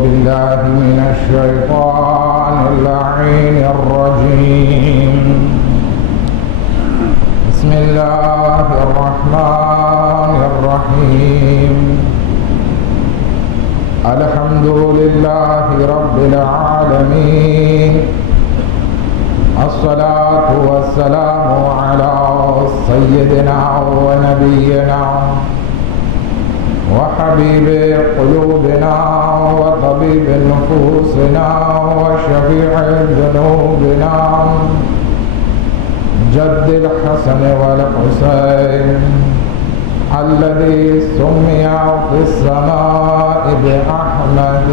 بالله من الشيطان اللعين الرجيم بسم الله الرحمن الرحيم الحمد لله رب العالمين الصلاة والسلام على سيدنا ونبينا وحبيب قلوبنا وطبيب نفوسنا وشفيع ذنوبنا جد الحسن والحسين الذي سمي في السماء بأحمد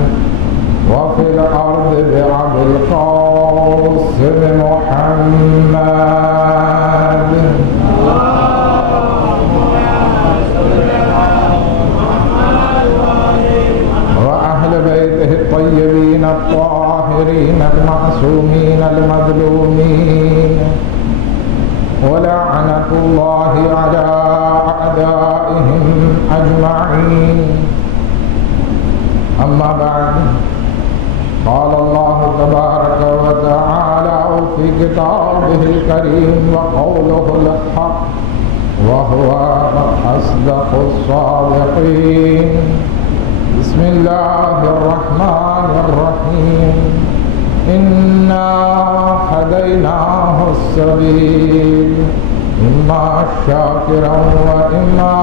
وفي الأرض بأبي القاسم محمد وأهل بيته الطيبين الطاهرين المعصومين المظلومين ولعنة الله على أعدائهم أجمعين أما بعد قال الله تبارك وتعالى في كتابه الكريم وقوله الحق وهو أصدق الصادقين بسم الله الرحمن الرحيم إنا هديناه السبيل إما شاكرا وإما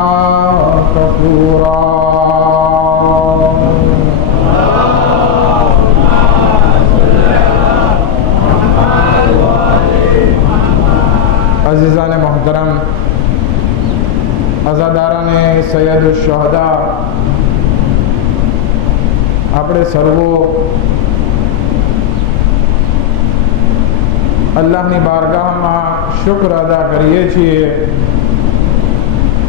كفورا अज़ीज़ान मोहतरम अज़ादारान सैयदुश्शहदा આપણે સર્વો અલ્લાહની બારગાહમાં શુક્ર અદા કરીએ છીએ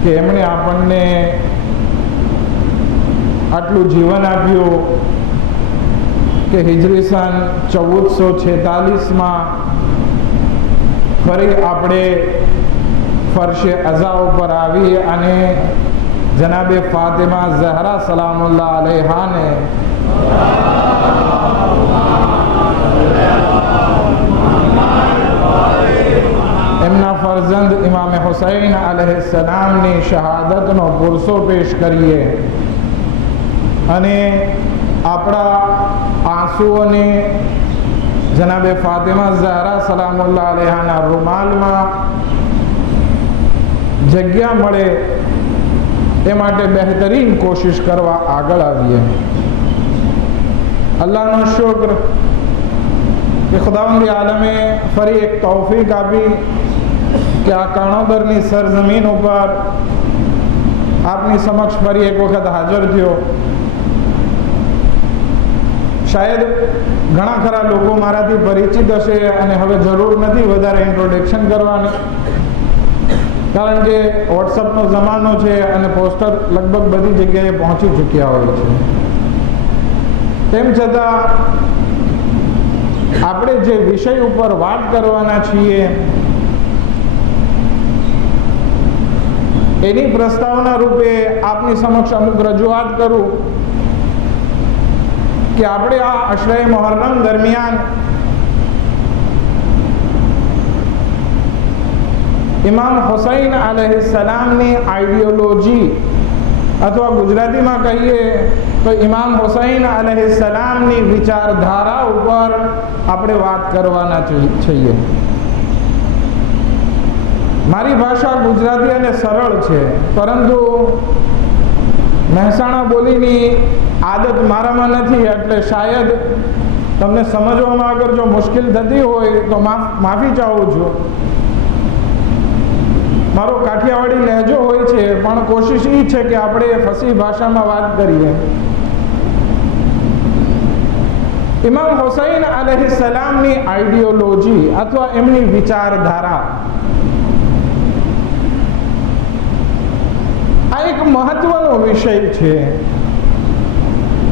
કે એમણે આપણને આટલું જીવન આપ્યું કે હિજરી સન 1446માં ફરી આપણે ફરશે અઝા ઉપર આવી અને જનાબે ફાતિમા ઝહરા સલામુલ્લાહ અલૈહાને એમના ફરજંદ ઇમામ હુસૈન અલૈહિસ્સલામની શહાદતનો પુરસો પેશ કરીએ અને આપણા આંસુઓને જનાબે ફાતિમા ઝહરા સલામુલ્લાહ અલૈહાના રૂમાલમાં જગ્યા મળે એ માટે બહેતરીન કોશિશ કરવા આગળ આવીએ. અલ્લાહનો શુક્ર કે ખુદાવંદ આલમે ફરી એક તૌફીક આપી કે આ કાણોદરની સરજમીન ઉપર આપની સમક્ષ ફરી એક વખત હાજર થયો. શાયદ ઘણા ખરા લોકો મારાથી પરિચિત હશે અને હવે જરૂર નથી વધારે ઇન્ટ્રોડક્શન કરવાની, કારણ કે વોટ્સઅપનો જમાનો છે અને પોસ્ટર લગભગ બધી જગ્યાએ પહોંચી ચૂક્યા હોય છે. તેમ છતાં આપણે જે વિષય ઉપર વાત કરવાના છીએ એની પ્રસ્તાવના રૂપે આપની સમક્ષ અમુક રજૂઆત કરું કે આપણે આ અશરે મુહર્રમ દરમિયાન ઇમામ હુસૈન અલૈહિસ્સલામની આઈડિયોલોજી અથવા ગુજરાતીમાં કહીએ તો ઇમામ હુસૈન અલૈહિસ્સલામની વિચારધારા ઉપર આપણે વાત કરવાના છીએ. મારી ભાષા ગુજરાતી અને સરળ છે, પરંતુ મહેસાણા બોલીની આદત મારામાં નથી, એટલે શાયદ તમને સમજવામાં અગર જો મુશ્કેલ થતી હોય તો માફી ચાહું છું. મારો કાઠિયાવાડી લહેજો હોય છે, પણ કોશિશ એ છે કે આપણે ફસી ભાષામાં વાત કરીએ. ઇમામ હુસૈન અલૈહિસ્સલામની આઈડિયોલોજી અથવા એમની વિચારધારા આ એક મહત્વનો વિષય છે,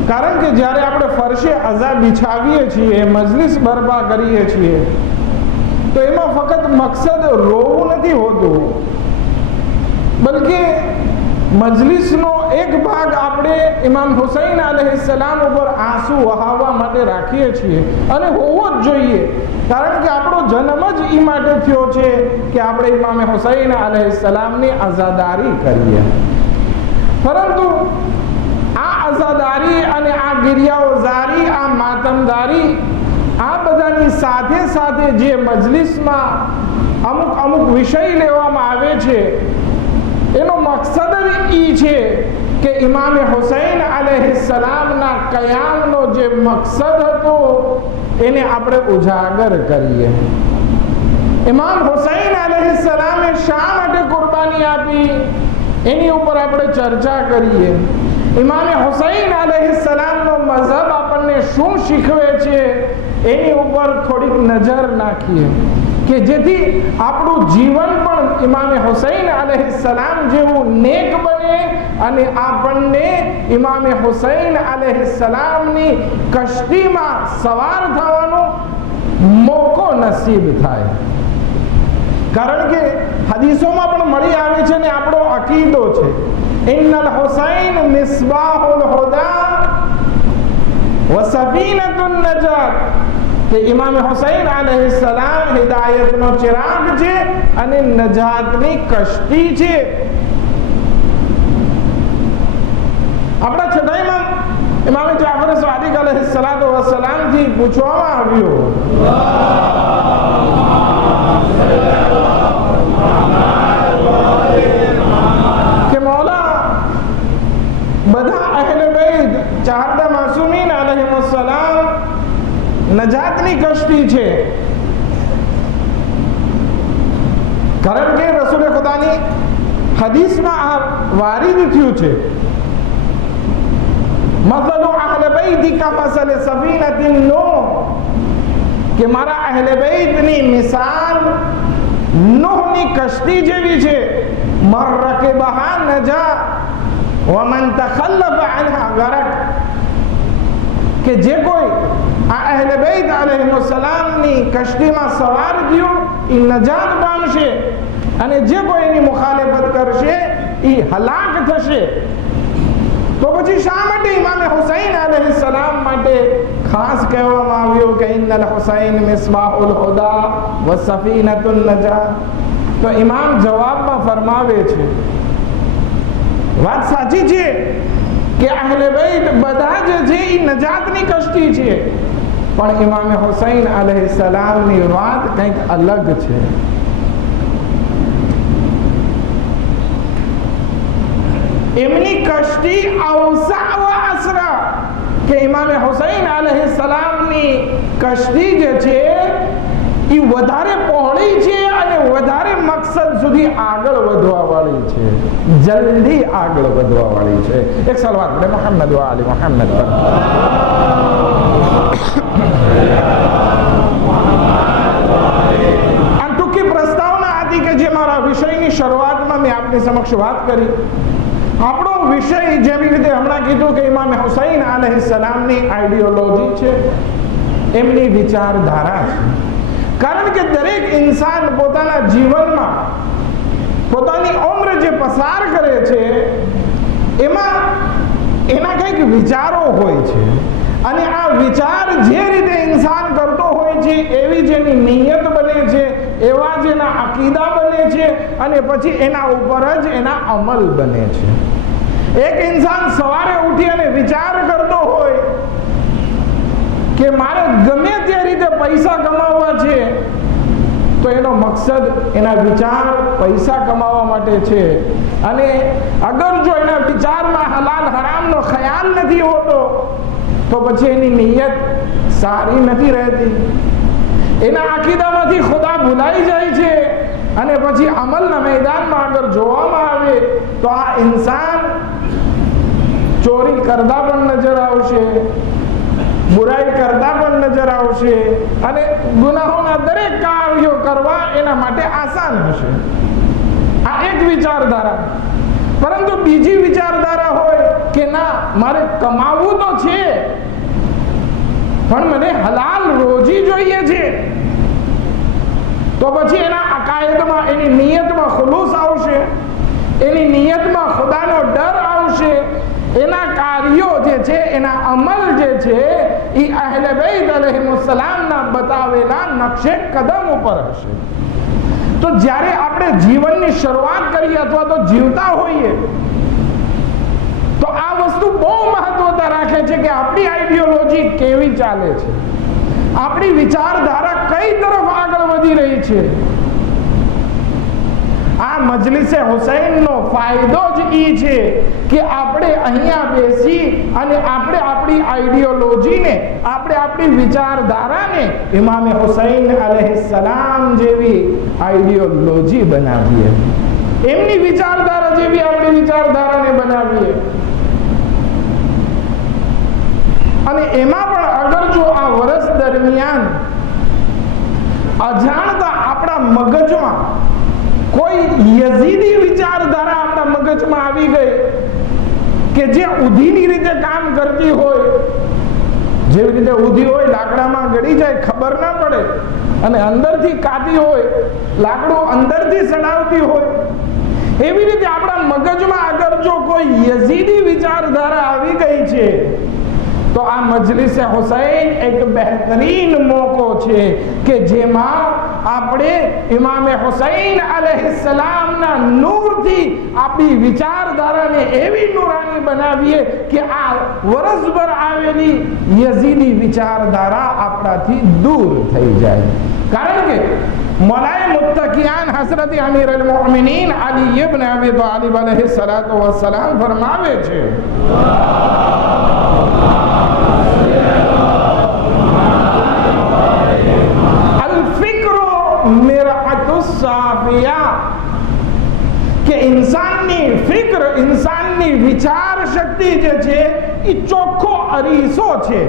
કારણ કે જ્યારે આપણે ફરશે અઝા બિછાવીએ છીએ, મજલિસ બરપા કરીએ છીએ, તો એમાં ફક્ત મકસદ રોવું નથી હોતું, બલકે મજલિસનો એક ભાગ આપણે ઇમામ હુસૈન અલૈહિસ્સલામ ઉપર આંસુ વહાવવા માટે રાખીએ છીએ અને હોવો જ જોઈએ, કારણ કે આપણો જન્મ જ એ માટે થયો છે કે આપણે ઇમામ હુસૈન અલૈહિસ્સલામની અઝાદારી કરીએ. પરંતુ આ અઝાદારી અને આ ગિરિયાઓઝારી, આ માતમદારી, આ બધાની સાથે સાથે જે મજલિસમાં અમુક વિષય લેવામાં આવે છે એનો મકસદ જ એ છે કે ઇમામ હુસૈન અલૈહિસ્સલામના કયામનો જે મકસદ હતો એને આપણે ઉજાગર કરીએ. ઇમામ હુસૈન અલૈહિસ્સલામે શા માટે કુરબાની આપી એની ઉપર આપણે ચર્ચા કરીએ. ઇમામ હુસૈન અલૈહિસ્સલામનો મઝહબ આપણને શું શીખવે છે એની ઉપર થોડીક નજર નાખીએ કે જેથી આપણું જીવન પણ ઇમામ હુસૈન અલૈહિસ્સલામ જેવું નેક બને અને આપણને ઇમામ હુસૈન અલૈહિસ્સલામની કશ્તીમાં સવાર થવાનો મોકો નસીબ થાય. કારણ કે હદીસોમાં પણ મળી આવે છે ને આપણો અકીદો છે, ઇન્નલ હુસૈન મિસ્બાહુલ હુદા વ સફીનતુન નજાત, કે ઇમામ હુસૈન અલૈહિસ્સલામ હિદાયતનો ચિરાગ છે અને નજાતની કશ્તી છે. આપણા છઠ્ઠા ઇમામ જાફર સાદિક અલૈહિસ્સલાતુ વસ્સલામ થી પૂછવામાં આવ્યું કે મૌલા, બધા અહેલે બેત ચારદા માસૂમીન અલૈહિસ્સલામ નજાતની કશ્તી છે, કારણ કે રસૂલ ખુદાની હદીસમાં આ વારિદ થયું છે, મસલુ અહલે બેત કમસલ સફીનતિન નૂહ, કે મારા અહેલે બેતની મિસાલ નૂહની કશ્તી જેવી છે. મન રકબહા નજા વ મન તખલ્લફ અનહા ગરક, કે જે કોઈ આ અહેલે બેત અલૈહિસ્સલામની કશ્તીમાં સવાર થયું એ નજાત પામશે અને જે કોઈ એની મુખાલફત કરશે એ હલાક થશે. તો પછી શા માટે ઇમામ હુસૈન અલૈહિસ્સલામ માટે ખાસ કહેવામાં આવ્યું કે ઇન્નલ હુસૈન મિસ્બાહુલ હુદા વ સફીનતુન નજાત? તો ઇમામ જવાબમાં ફરમાવે છે, વાત સાચી છે કે અહેલે બેત બધા જ છે એ નજાતની કશ્તી છે, પણ ઇમામ હુસૈન અલૈહિસ્સલામની વાત કંઈક અલગ છે. એમની કશ્તી અવસા વ અસરા, કે ઇમામ હુસૈન અલૈહિસ્સલામની કશ્તી જે છે એ વધારે પહોળી છે અને વધારે મકસદ સુધી આગળ વધવા વાળી છે, જલ્દી આગળ વધવા વાળી છે. એક સલવાત પડે મોહમ્મદ વ આલી મોહમ્મદ પર. આ ટૂંકી પ્રસ્તાવના હતી કે જે મારા વિષયની શરૂઆતમાં મેં આપની સમક્ષ વાત કરી. આપણો વિષય જેવી રીતે હમણાં કીધું કે ઇમામ હુસૈન અલૈહિસ્સલામની આઈડિયોલોજી છે, એમની વિચારધારા છે. કારણ કે દરેક ઇન્સાન પોતાના જીવનમાં પોતાની ઉંમર જે પસાર કરે છે એમાં એના કંઈક વિચારો હોય છે અને આ વિચાર જે રીતે ઇન્સાન કરતો હોય છે એવી જેની નિયત બને છે, એવા જ એના અકીદા બને છે અને પછી એના ઉપર જ એના અમલ બને છે. એક ઇન્સાન સવારે ઉઠી અને વિચાર કરતો હોય કે મારે ગમે તે રીતે પૈસા કમાવવા છે, તો એનો મકસદ એના વિચાર પૈસા કમાવા માટે છે અને અગર જો એના વિચારમાં હલાલ હરામનો ખ્યાલ નથી હોતો તો પછી એની નિયત સારી નથી રહેતી. એના અકીદામાંથી ખુદા ભૂલાઈ જાય છે અને પછી અમલના મેદાનમાં આગળ જોવામાં આવે તો આ ઇન્સાન ચોરી કરતા પણ નજર આવશે, બુરાઈ કરતા પણ નજર આવશે અને ગુનાહોના દરેક કાર્યો કરવા એના માટે આસાન હશે. આ એક વિચારધારા. પરંતુ બીજી વિચારધારા હોય કે ના, મારે કમાવવું તો છે પણ મને હલાલ રોજી જોઈએ છે, તો પછી એના અકાયદમાં એની નિયતમાં ખુલૂસ આવશે એની નિયતમાં ખુદાનો ડર આવશે, એના કાર્યો જે છે, એના અમલ જે છે એ અહેલે બેત અલૈહિસ્સલામના બતાવેલા નકશે કદમ ઉપર હશે. તો જ્યારે આપણે જીવનની શરૂઆત કરીએ અથવા તો જીવતા હોઈએ તો આ વસ્તુ બહુ મહત્વતા રાખે છે કે આપણી આઈડિયોલોજી કેવી ચાલે છે, આપણી વિચારધારા કઈ તરફ આગળ વધી રહી છે. આ મજલિસે હુસૈનનો ફાયદો જ એ છે કે આપણે અહીંયા બેસી અને આપણે આપણી આઈડિયોલોજીને, આપણે આપણી વિચારધારાને ઇમામે હુસૈન અલૈહિસ્સલામ જેવી આઈડિયોલોજી બનાવીએ, એમની વિચારધારા જેવી આપણી વિચારધારાને બનાવીએ. અને એમાં પણ અગર જો આ વર્ષ દરમિયાન અજાણતા આપણા મગજમાં કોઈ યઝીદી વિચારધારા આપણા મગજમાં આવી ગઈ કે જે ઉધીની રીતે કામ કરતી હોય, જેવી રીતે ઉધી હોય લાકડામાં ગળી જાય ખબર ના પડે, અને અંદરથી કાતી હોય, લાકડું અંદરથી સડાવતી હોય, એવી રીતે આપણા મગજમાં અગર જો કોઈ યઝીદી વિચારધારા આવી ગઈ છે તો આ મજલિસે હુસૈન એક બહેતરીન મોકો છે કે જેમાં આપણે ઇમામે હુસૈન અલૈહિસ્સલામના નૂરથી આપણી વિચારધારાને એવી નૂરાની બનાવીએ કે આ વરસભર આવેલી યઝીદી વિચારધારા આપણાથી દૂર થઈ જાય. કારણ કે મૌલાએ મુત્તકિયાન હઝરત અમીર અલ-મુમિનીન અલી ઇબ્ન અબી તાલિબ અલૈહિસ્સલાતુ વસ્સલામ ફરમાવે છે, કે ઇન્સાનની ફિક્ર, ઇન્સાનની વિચાર શક્તિ જે છે એ ચોખ્ખો અરીસો છે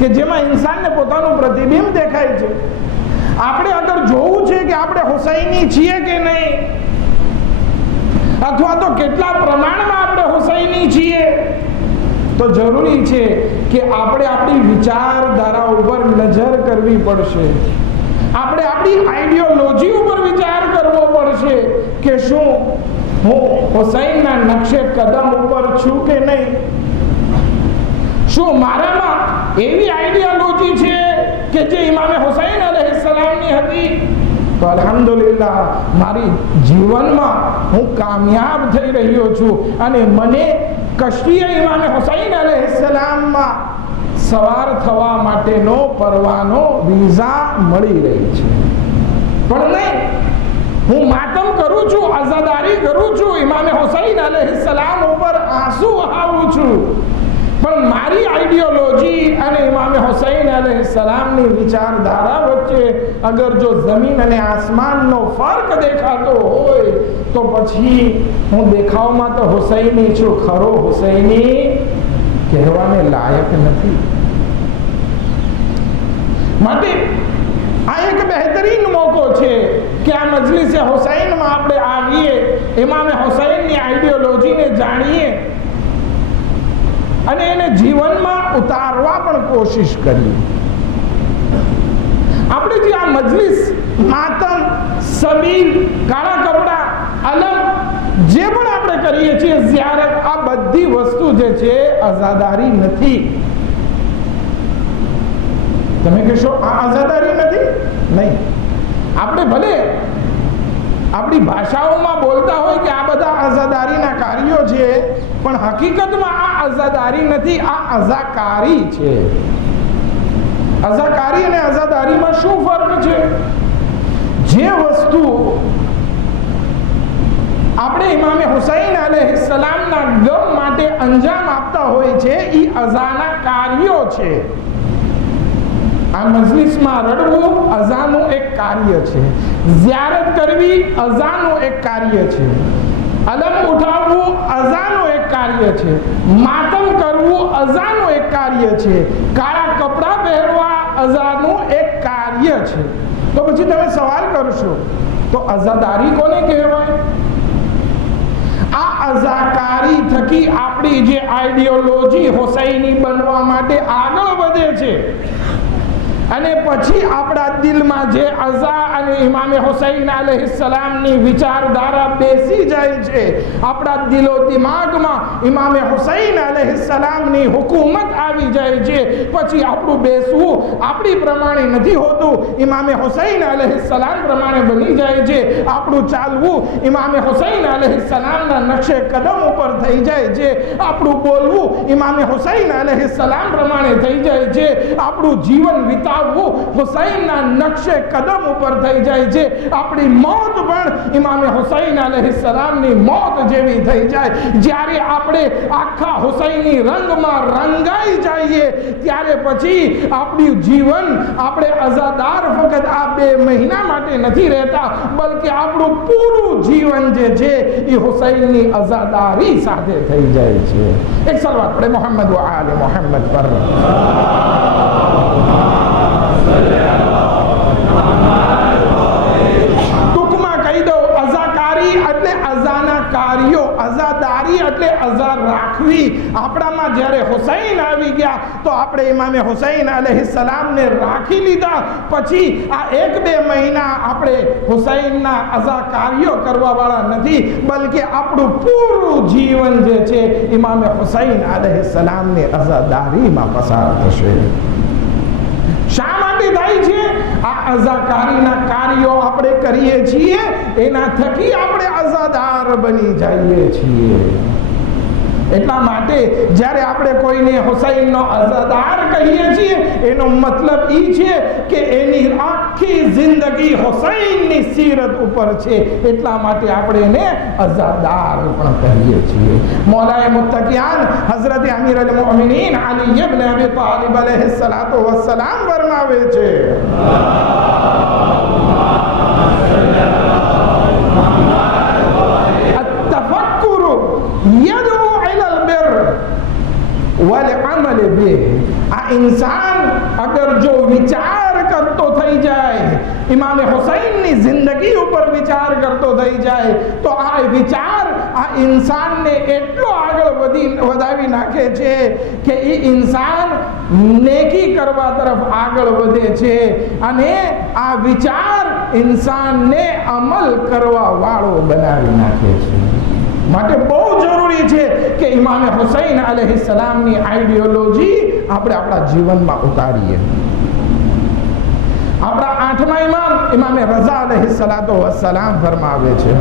કે જેમાં ઇન્સાનને પોતાનું પ્રતિબિંબ દેખાય છે. આપણે અગર જોવું છે કે આપણે હુસૈની છીએ કે નહીં, અથવા તો કેટલા પ્રમાણમાં આપણે હુસૈની છીએ, તો જરૂરી છે કે આપણે આપણી વિચારધારા ઉપર નજર કરવી પડશે. આપણે આપણી આઈડિયોલોજી ઉપર વિચાર કરવો પડશે કે શું હું હુસૈનના નકશે કદમ ઉપર છું કે નહીં. શું મારામાં એવી આઈડિયોલોજી છે કે જે ઇમામે હુસૈન અલૈહિસ્સલામની હતી? તો અલ્હમ્દુલિલ્લાહ મારી જીવનમાં હું કામયાબ થઈ રહ્યો છું અને મને કશ્તીએ ઇમામે હુસૈન અલૈહિસ્સલામમાં સવાર થવા માટેનો પરવાનો, વિઝા મળી રહી છે. પણ નહીં, હું માતમ કરું છું, આઝાદારી કરું છું, ઇમામે હુસૈન અલૈહિસ્સલામ ઉપર આંસુ વહાવું છું, પણ મારી આઈડિયોલોજી અને ઇમામે હુસૈન અલૈહિસ્સલામની વિચારધારા વચ્ચે અગર જો જમીન અને આસમાનનો ફર્ક દેખાતો હોય તો પછી હું દેખાવમાં તો હુસૈની છું, ખરો હુસૈની કહેવાને લાયક નથી. માટે આ એક બહેતરીન મોકો છે કે આ મજલિસે હુસૈનમાં આપણે આવીએ, ઇમામે હુસૈનની આઈડિયોલોજીને જાણીએ અને એને જીવનમાં ઉતારવા પણ કોશિશ કરીએ. આપણે જે આ મજલિસ, માતમ, સબીલ, કાળા કપડા, અલગ જે પણ આપણે કરીએ છીએ, ઝિયારત, આ બધી વસ્તુ જે છે આઝાદારી નથી. તમે કહેશો આ આઝાદારી નથી? નહીં. આપણે ભલે આપણી ભાષાઓમાં બોલતા હોય કે આ બધા આઝાદારીના કાર્યો છે, પણ હકીકતમાં આ આઝાદારી નથી, આ અઝાકારી છે. અઝાકારી અને આઝાદારીમાં શું ફર્ક છે? જે વસ્તુ આપણે ઇમામે હુસૈન અલૈહિસ્સલામના ગમ માટે અંજામ આપતા હોય છે એ અઝાના કાર્યો છે. આ મજલિસમાં રડવું અઝાનું એક કાર્ય છે, ઝિયારત કરવી અઝાનું એક કાર્ય છે, અલમ ઉઠાવવું અઝાનું એક કાર્ય છે, માતમ કરવું અઝાનું એક કાર્ય છે, કાળા કપડા પહેરવા અઝાનું એક કાર્ય છે. તો પછી તમે સવાલ કરશો તો અઝાદારી કોને કહેવાય? આ અઝાકારી થકી આપણી જે આઈડિયોલોજી હુસૈની બનવા માટે આગળ વધે છે, અને પછી આપણા દિલમાં જે અઝા અને ઇમામે હુસૈન અલૈહિસ્સલામની વિચારધારા બેસી જાય છે, આપણા દિલો દિમાગમાં ઇમામે હુસૈન અલૈહિસ્સલામની હુકુમત આવી જાય છે, પછી આપણું બેસવું આપણી પ્રમાણે નથી હોતું, ઇમામે હુસૈન અલૈહિસ્સલામ પ્રમાણે બની જાય છે. આપણું ચાલવું ઇમામે હુસૈન અલૈહિસ્સલામના નકશે કદમ ઉપર થઈ જાય છે. આપણું બોલવું ઇમામે હુસૈન અલૈહિસ્સલામ પ્રમાણે થઈ જાય છે. આપણું જીવન વિતાવવું હુસૈનના નકશે કદમ ઉપર થઈ જાય છે. આપણી મોત પણ ઇમામે હુસૈન અલૈહિસ્સલામની મોત જેવી થઈ જાય. જ્યારે આપણે આખા હુસૈની રંગમાં રંગાઈ જઈએ ત્યારે પછી આપણું જીવન, આપણે અઝાદાર ફક્ત આ 2 મહિના માટે નથી રહેતા, બલકે આપણું પૂરું જીવન જે છે એ હુસૈનની અઝાદારી સાથે થઈ જાય છે. એક સલવાત પડે મોહમ્મદ વ આલે મોહમ્મદ પર. ટૂંકમાં કહી દઉં, અઝાકારી એટલે અઝાના કાર્યો, અઝાદારી એટલે અઝા રાખવી. આપણામાં જ્યારે હુસૈન આવી ગયા તો આપણે ઇમામે હુસૈન અલૈહિસ્સલામને રાખી લીધા. પછી આ 1-2 મહિના આપણે હુસૈનના અઝા કાર્યો કરવા વાળા નથી, બલકે આપણું પૂરું જીવન જે છે ઇમામે હુસૈન અલૈહિસ્સલામની અઝાદારીમાં પસાર થશે. શા માટે થાય છે? આ અઝાકારીના કાર્યો આપણે કરીએ છીએ, એના થકી આપણે અઝાદાર બની જઈએ છીએ. એટલા માટે જ્યારે આપણે કોઈને હુસૈનનો અઝાદાર કહીએ છીએ, એનો મતલબ એ છે કે એની આખી જિંદગી હુસૈનની સીરત ઉપર છે. એટલા માટે આપણે એને અઝાદાર પણ કહીએ છીએ. મૌલાએ મુત્તકિયાન હઝરત અમીર અલ મોમિનીન અલી ઇબ્ન અબી તાલિબ અલૈહિસ્સલાતુ વસ્સલામ ફરમાવે છે, અત-તફક્કુરુ યદઉ ઇલલ બિર વલ અમલ બિહ. આ ઇન્સાન અગર જો વિચાર કરતો થઈ જાય, ઇમામે હુસૈનની જિંદગી ઉપર વિચાર કરતો થઈ જાય, તો આ વિચાર આ ઇન્સાનને એટલો આગળ વધાવી નાખે છે કે એ ઇન્સાન નેકી કરવા તરફ આગળ વધે છે, અને આ વિચાર ઇન્સાનને અમલ કરવા વાળો બનાવી નાખે છે. માટે બહુ જરૂરી છે કે ઇમામે હુસૈન અલૈહિસ્સલામની આઈડિયોલોજી આપણે આપણા જીવનમાં ઉતારીએ. આપણા 8મા ઇમામ ઇમામે રઝા અલૈહિસ્સલાતુ વસ્સલામ ફરમાવે છે,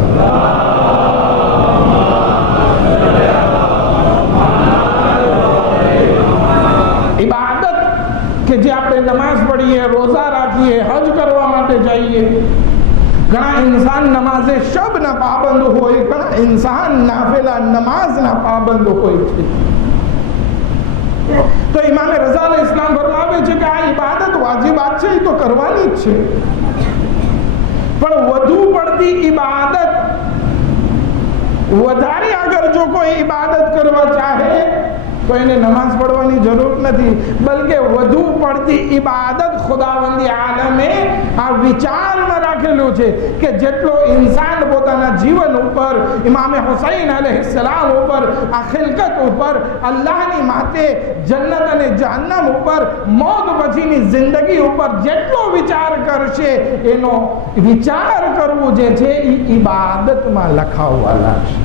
ઇબાદત કે જે આપણે નમાઝ પઢીએ, રોઝા રાખીએ, હજ કરવા માટે જઈએ, ઘણા ઇન્સાન નમાઝે શબના પાબંદ હોય, ઘણા ઇન્સાન નાફિલા નમાઝના પાબંદ હોય છે. તો ઇમામે રઝા અલૈહિસ્સલામ ફરમાવે છે કે આ ઇબાદત વાજિબાત છે, એ તો કરવાની જ છે, પણ વધુ પડતી ઇબાદત, વધારે અગર જો કોઈ ઇબાદત કરવા ચાહે તો એને નમાઝ પઢવાની જરૂર નથી, બલકે વધુ પડતી ઇબાદત ખુદાવંદી આલમે આ વિચારમાં રાખેલું છે કે જેટલો ઇન્સાન પોતાના જીવન ઉપર, ઇમામે હુસૈન અલૈહિસ્સલામ ઉપર, આ ખિલકત ઉપર, અલ્લાહની માતે જન્નત અને જહન્નમ ઉપર, મોત પછીની જિંદગી ઉપર જેટલો વિચાર કરશે, એનો વિચાર કરવું જે છે એ ઇબાદતમાં લખાવવા લાગશે.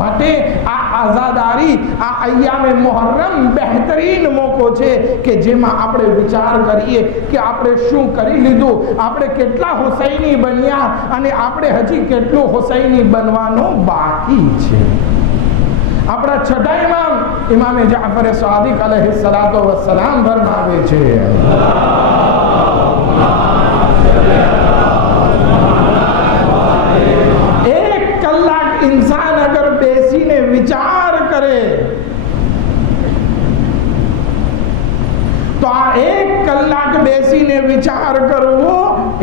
માટે આ આઝાદારી, આ અય્યામે મુહર્રમ બહેતરીન મોકો છે કે જેમાં આપણે વિચાર કરીએ કે આપણે શું કરી લીધું, આપણે કેટલા હુસૈની બન્યા અને આપણે હજી કેટલું હુસૈની બનવાનું બાકી છે. આપણા 6ઠા ઇમામ ઇમામે જાફર સાદિક અલૈહિસ્સલાતુ વસ્સલામ ફરમાવે છે, इंसान अगर बेसीने विचार करे तो आ 1 કલાક બેસીને વિચાર કરવો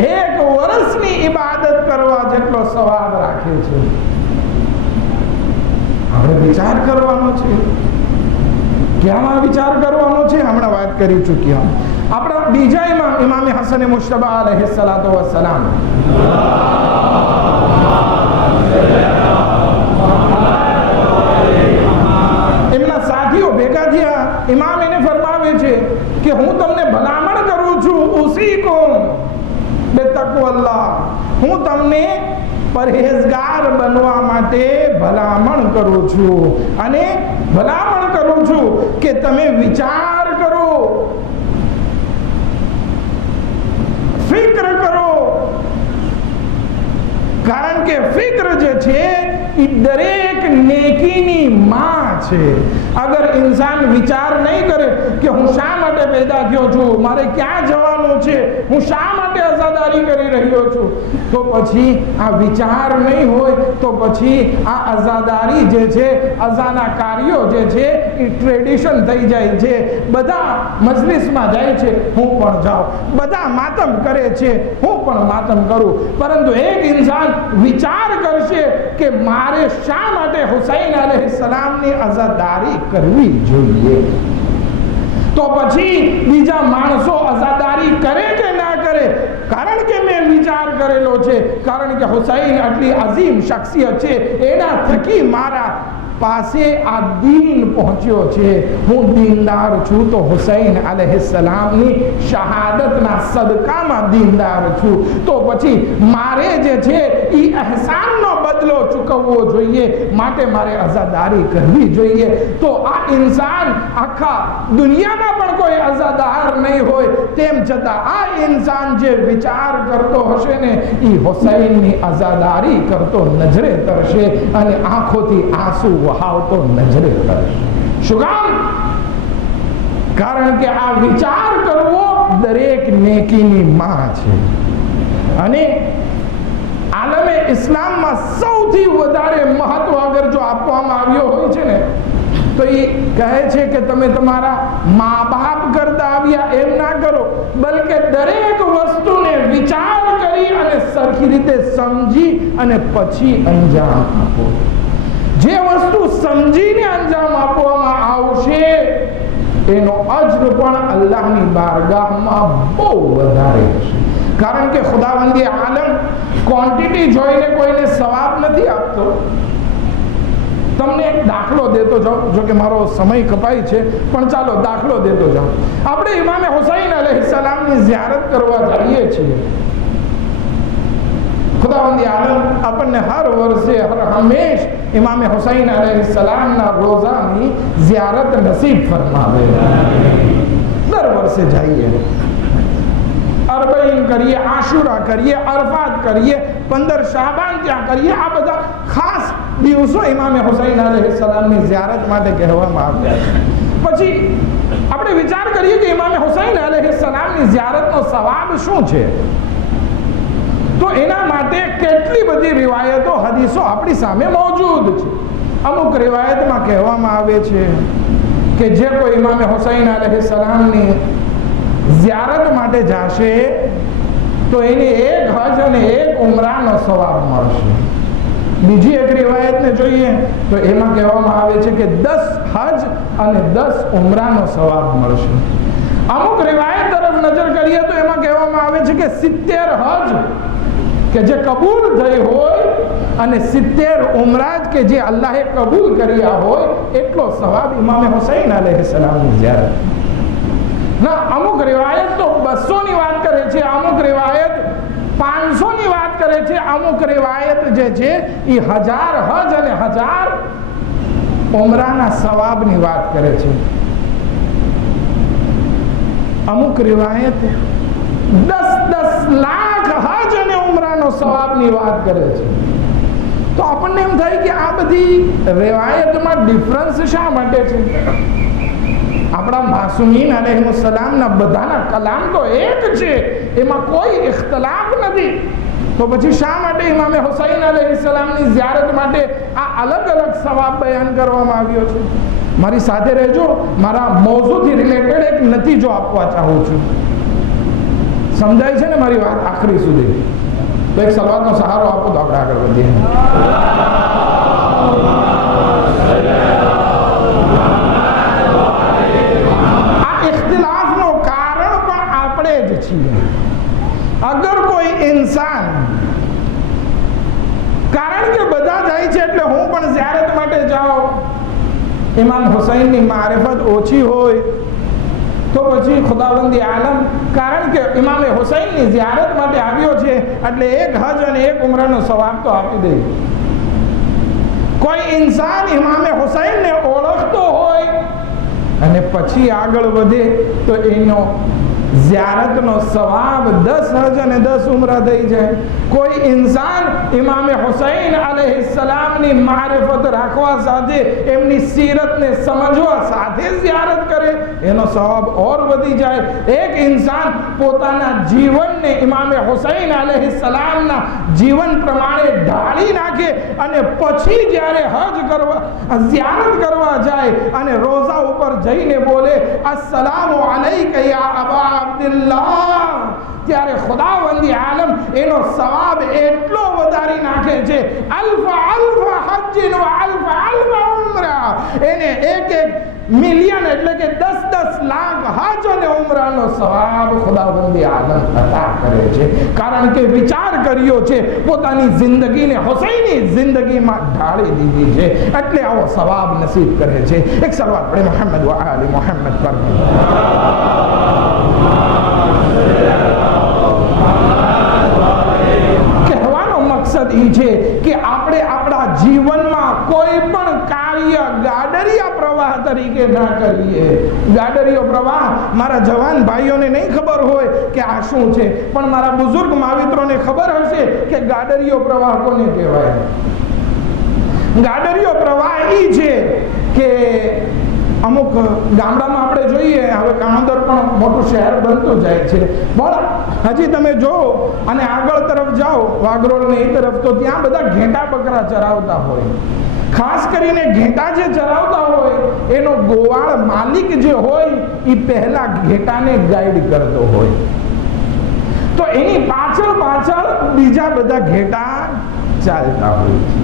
1 વર્ષની ઇબાદત કરવા જેટલો સવાબ રાખે છે. આપણે વિચાર કરવાનો છે. ક્યાંમાં વિચાર કરવાનો છે? હમણાં વાત કરી ચૂક્યા. આપણા બીજા ઇમામ ઇમામે હસન મુશ્તબા અલૈહિસ્સલાતુ વસ્સલામ, એમના સાથીઓ ભેગા થયા. ઇમામ એને ફરમાવે છે કે હું તમને ભલામણ કરું છું, ઉસ પરહેઝગાર બનવા માટે ભલામણ કરું છું અને ભલામણ કરું છું કે તમે વિચાર કરો, ફિક્ર કરો, કારણ કે ફિક્ર જે છે એ દરેક નેકીની માં છે. અગર ઇન્સાન વિચાર નહીં કરે કે હું શા માટે પેદા થયો છું, મારે ક્યાં જવાનું છે, હું શા માટે અઝાદારી કરી રહ્યો છું, તો પછી આ વિચાર નહીં હોય તો પછી આ અઝાદારી જે છે, અઝાના કાર્યો જે છે એ ટ્રેડિશન થઈ જાય છે. બધા મજલિસમાં જાય છે, હું પણ જાઉં, બધા માતમ કરે છે, હું પણ માતમ કરું. પરંતુ એક ઇન્સાન વિચાર કરશે કે મારે શા માટે હુસૈન અલૈહિસ્સલામની અઝાદારી કરવી જોઈએ, તો પછી બીજા માણસો અઝાદારી કરે કે ના કરે, કારણ કે મેં વિચાર કરેલો છે, કારણ કે હુસૈન આટલી અઝીમ શખ્સિયત છે, એના થકી મારા પાસે આ દીન પહોંચ્યો છે. હું દીનદાર છું તો હુસૈન અલૈહિસ્સલામની શહાદતના સદકામાં દીનદાર છું. તો પછી મારે જે છે એ અહેસાનનો બદલો ચૂકવવો જોઈએ, માટે મારે અઝાદારી કરવી જોઈએ. તો આ ઇન્સાન આખા દુનિયામાં પણ કોઈ અઝાદાર નહીં હોય, તેમ છતાં આ ઇન્સાન જે વિચાર કરતો હશે ને એ હુસૈનની અઝાદારી કરતો નજરે તરશે અને આંખોથી આંસુ વહાવતો નજરે તરશે. શું કામ? કારણ કે આ વિચાર કરવો દરેક નેકીની માં છે. અને આલમે ઇસ્લામમાં સૌથી વધારે મહત્વ અગર જો આપવામાં આવ્યો હોય છે ને તો એ કહે છે કે તમે તમારા મા બાપ કરતા આવ્યા એમ ના કરો, બલકે દરેક વસ્તુને વિચાર કરી અને સરખી રીતે સમજી અને પછી અંજામ આપો. જે વસ્તુ સમજીને અંજામ આપવામાં આવશે એનો અજ્ર પણ અલ્લાહની બારગાહમાં બહુ વધારે હશે. કારણ કે ખુદાવંદી આલમ ક્વોન્ટિટી જોઈને કોઈને સવાબ નથી આપતો. તમને એક દાખલો દેતો જાઉં, જો કે મારો સમય કપાય છે, પણ ચાલો દાખલો દેતો જાઉં. આપણે ઇમામે હુસૈન અલૈહિસ્સલામની ઝિયારત કરવા જઈએ છીએ. ખુદાવંદી આલમ આપણને હર વર્ષે હર હંમેશ ઇમામે હુસૈન અલૈહિસ્સલામના રોઝાની ઝિયારત નસીબ ફરમાવે. દર વર્ષે જઈએ, અરબઈન કરીએ, આશુરા કરીએ, અરફાત કરીએ, 15 શાબાન ત્યાં કરીએ. આ બધા ખાસ દિવસો ઇમામે હુસૈન અલૈહિસ્સલામની ઝિયારત માટે કહેવામાં આવ્યા છે. પછી આપણે વિચાર કરીએ કે ઇમામે હુસૈન અલૈહિસ્સલામની ઝિયારતનો સવાબ શું છે. તો એના માટે કેટલી બધી રિવાયતો, હદીસો આપણી સામે મોજૂદ છે. અમુક રિવાયતમાં કહેવામાં આવે છે કે જે કોઈ ઇમામે હુસૈન અલૈહિસ્સલામની ઝિયારત માટે જશે તો એને 1 હજ અને 1 ઉમરાનો સવાબ મળશે. બીજી એક રિવાયતને જોઈએ તો એમાં કહેવામાં આવે છે કે 10 હજ અને 10 ઉમરાનો સવાબ મળશે. અમુક રિવાયત તરફ નજર કરીએ તો એમાં કહેવામાં આવે છે કે 70 હજ કે જે કબૂલ થઈ હોય અને 70 ઉમરા કે જે અલ્લાહે કબૂલ કર્યા હોય એટલો સવાબ ઇમામે હુસૈન અલૈહિસ્સલામની ઝિયારત. ના, અમુક રિવાયત તો 200ની વાત કરે છે, અમુક રિવાયત 500ની વાત કરે છે, અમુક રિવાયત જે છે એ 1000 હજ અને 1000 ઉમરાના સવાબની વાત કરે છે. અમુક રિવાયત 10 લાખ હજ અને ઉમરાનો સવાબની વાત કરે છે. તો આપણને એમ થાય કે આ બધી રિવાયતમાં ડિફરન્સ શા માટે છે? આપણા માસૂમીન અલૈહિસ્સલામના બધાના કલામ તો એક છે, એમાં કોઈ ઇખ્તલાફ નથી. તો પછી શા માટે ઇમામે હુસૈન અલૈહિસ્સલામની ઝિયારત માટે આ અલગ અલગ સવાબ બયાન કરવામાં આવ્યો છે? મારી સાથે રહેજો, મારા મૌઝૂથી રિલેટેડ એક નતીજો આપવા ચાહું છું. સમજાય છે ને મારી વાત આખરી સુધી? તો એક સલાવતનો સહારો આપો તો આપણે આગળ વધીએ. અગર કોઈ ઇન્સાન, કારણ કે બધા જાય છે એટલે હું પણ ઝિયારત માટે જાઉં, ઇમામ હુસૈનની મારિફત ઓછી હોય તો પછી ખુદાવંદી આલમ, કારણ કે ઇમામે હુસૈનની ઝિયારત માટે આવ્યો છે એટલે એક હજ અને એક ઉમરાનો સવાબ તો આપી દે. કોઈ ઇન્સાન ઇમામે હુસૈનને ઓળખતો હોય અને પછી આગળ વધે તો એનો ઝિયારતનો સવાબ 10 હજ અને 10 ઉમરા થઈ જાય. કોઈ ઇન્સાન ઇમામે હુસૈન અલૈહિસ્સલામની મારિફત રાખવા સાથે, એમની સીરતને સમજવા સાથે ઝિયારત કરે, એનો સવાબ ઓર વધી જાય. એક ઇન્સાન પોતાના જીવનને ઇમામે હુસૈન અલૈહિસ્સલામના જીવન પ્રમાણે ઢાળી નાખે અને પછી જ્યારે હજ કરવા, ઝિયારત કરવા જાય અને રોઝા ઉપર જઈને બોલે અસ્સલામુ અલૈકા યા અબા અબ્દુલ્લાહ, ત્યારે ખુદાવંદી આલમ એનો સવાબ એટલો વધારી નાખે છે. અલ્ફ હજ્જિન વ અલ્ફ ઉમરા, એને એક મિલિયન એટલે કે 10 લાખ હજ અને ઉમરાનો સવાબ ખુદાવંદી આલમ અતા કરે છે. કારણ કે વિચાર કર્યો છે, પોતાની જિંદગીને હુસૈની જિંદગીમાં ઢાળી દીધી છે, એટલે આવો સવાબ નસીબ કરે છે. એક સલવાત પડે મોહમ્મદ વ આલી મોહમ્મદ પર. કહેવાનો મકસદ એ છે કે આપણે આપણા જીવનમાં કોઈ પણ કાર્ય ગાડરિયા પ્રવાહ તરીકે ના કરીએ. ગાડરિયો પ્રવાહ મારા જવાન ભાઈઓને નહીં ખબર હોય કે આ શું છે, પણ મારા બુઝુર્ગ માવિત્રોને ખબર હશે કે ગાડરિયો પ્રવાહ કોને કહેવાય. ગાડરિયો પ્રવાહ એ છે કે અમુક ગામડામાં આપણે જોઈએ, હવે કાણોદર પણ મોટું શહેર બનતું જાય છે, પણ હજી તમે જો અને આગળ તરફ જાઓ વાગરોળ ને એ તરફ, તો ત્યાં બધા ઘેટા બકરા ચરાવતા હોય. ખાસ કરીને ઘેટા જે ચરાવતા હોય એનો ગોવાળ માલિક જે હોય એ પહેલા ઘેટાને ગાઈડ કરતો હોય, તો એની પાછળ બીજા બધા ઘેટા ચાલતા હોય છે.